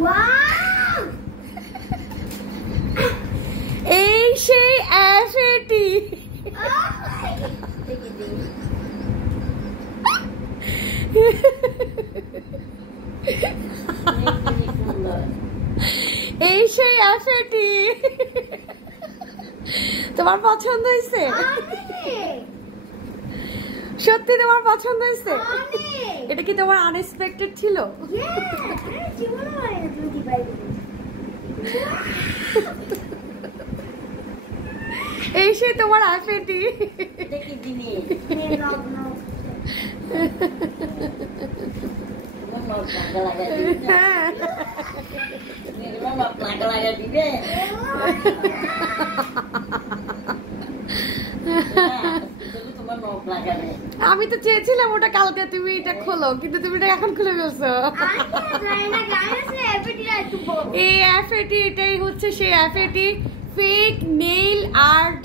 Wow এই সেই অ্যাফেটি। এই সেই অ্যাফেটি। তোমার পছন্দ হয়েছে? সত্যি তোমার পছন্দ হয়েছে? এটা কি তোমার আনএক্সপেক্টেড ছিল? এই সেই তোমার অ্যাফেটি। আমি তো চেয়েছিলাম ওটা কালকে তুমি এটা খোলো, কিন্তু তুমি এটা এখন খুলে ফেলছো। এই অ্যাফেটি, এটাই হচ্ছে সেই অ্যাফেটি ফেক নেইল আর্ট।